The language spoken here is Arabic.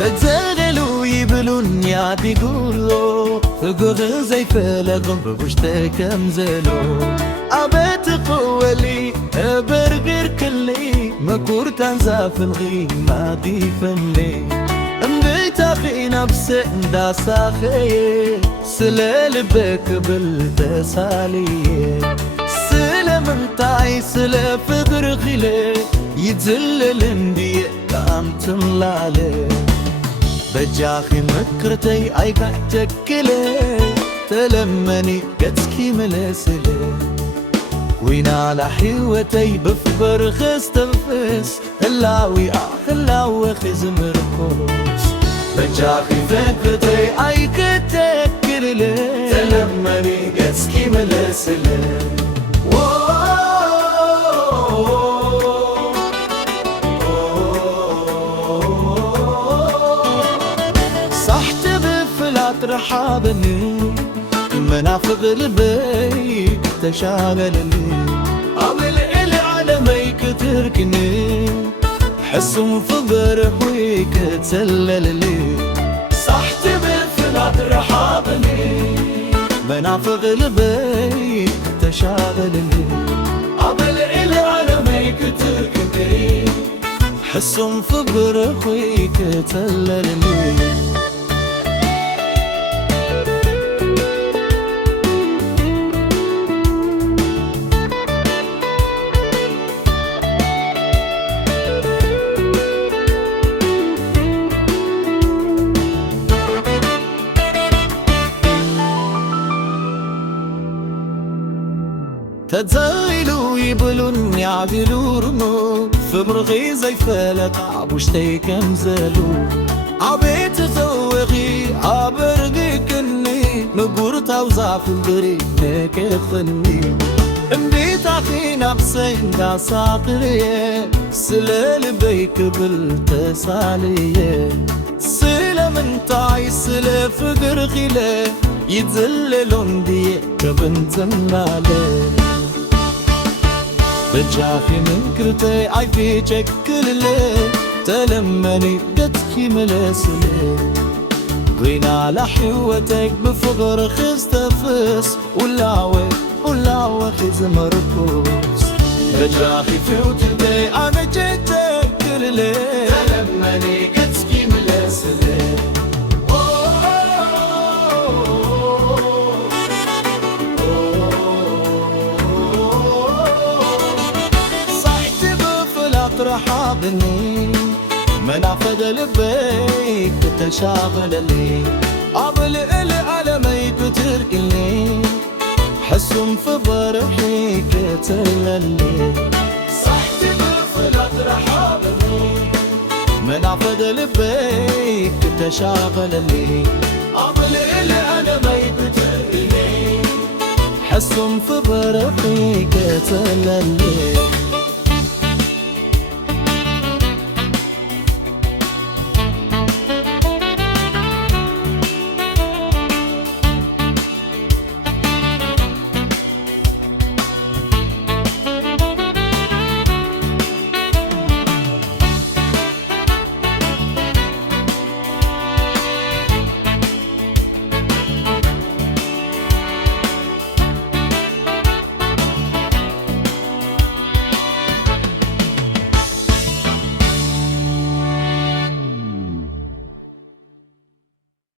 تتزغلوا يبلون يعدي قولو فقوغ زي فلقهم ببوشتا كمزلو عبيت قولي برغير كلي مكور تنزاف الغي ما ضيفن لي امبيت اخي نفسي دا ساخي سلال بك بالتسالي سلام انتاي سلا فقر غلي يتزلل اندي قام تملالي بجاخي مكرتي اي بحتكلي تلمني قدسكي ملسلي وينا لحيوتي بفبر خستنفس هلاوي هلاوي خزم ركوس بجاخي فكرتي اي كتكلي تلمني قدسكي ملسلي رحابني منافق البيت تشاغلني عمل إلي على ميك تركني حسهم في برحويك تسلللي صحت بفلات رحابني منافق البيت تشاغلني عمل إلي على ميك تركني حسهم في برحويك تسلللي تتزايلوا يبلون يعبلوا رمو فمرغي زي فلت عبوشتي كمزلو عبيت زوغي عبرغي كني نقور توزع في الدري نكفني امبيت اخي نفسي دا ساقرية سلال بيك بالتسالية سلام انتاي سلا فقر غلا يتزللون دي كبنت مالي بجاخي من كرتي اي في شكل لي تلمني قدكي ملسلي قينا على حيوتك بفقر خستفس ولاوي خزم ركوس بجاخي في وتدي انا جيتك كرلي تلمني قدكي ملسلي رحابني منافذ البيت تشاغلني قبل إلي على ميك تركني حسهم في برحيك تللي صحت بفلات رحابني منافذ البيت تشاغلني قبل إلي على ميك تركني حسهم في برحيك تللي